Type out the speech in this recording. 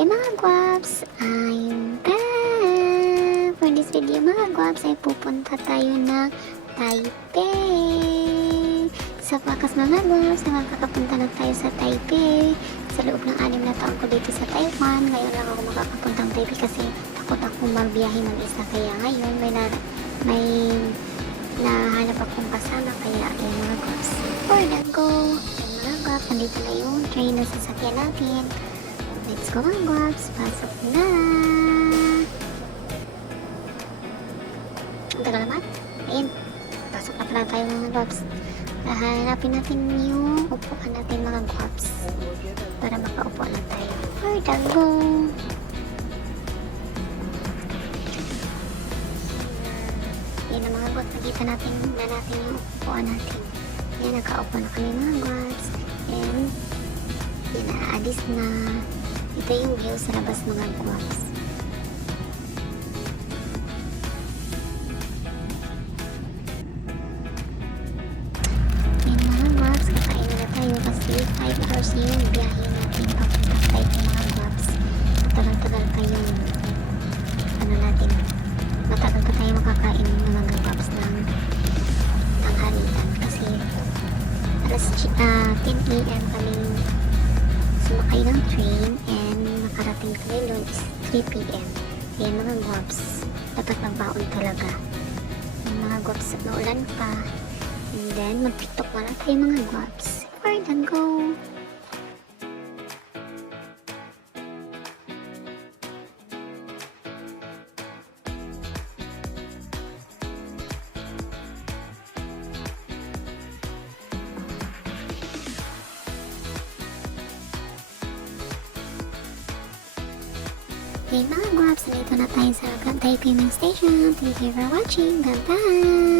Okay mga guwaps, I'm back! For this video mga guwaps ay pupunta tayo ng Taipei. Sa wakas mga guwaps, makakapunta na tayo sa Taipei. Sa loob ng 6 na taon ko dito sa Taiwan, ngayon lang ako makakapuntang Taipei kasi takot akong magbiyahe mag-isa. Kaya ngayon may nahanap akong kasama, kaya ayun mga guwaps. For the go! Ayun mga guwaps, nandito na yung train na sasakyan natin. Let's go mga guwaps, pasok na! Ang tagal naman. Ayun, pasok na pala tayo mga guwaps. Hanapin natin yung upuan natin mga guwaps para makaupo na tayo. For the go! Yan ang mga guwaps, nakita natin yung upuan natin. Yan, nakaupo na kami mga guwaps. And yan, naalis na. Ito yung view sa labas mga guwaps. Yan mga guwaps, kakain na tayo kasi 5 hours na yung biyahe natin papunta sa Taipei mga guwaps. Matagal-tagal pa yung matagal pa tayo makakain ng mga guwaps ng tanghalian kasi alas 10 AM kami sumakay ng train and nakarating kami doon is 3 PM. Kaya mga guwaps, dapat magbaon talaga. Yung mga guwaps, naulan pa. And then, mag-tiktok wala tayo mga guwaps. For the go! Okay mga guwaps, nandito na tayo sa Taipei Main Station. Thank you for watching. Bye-bye!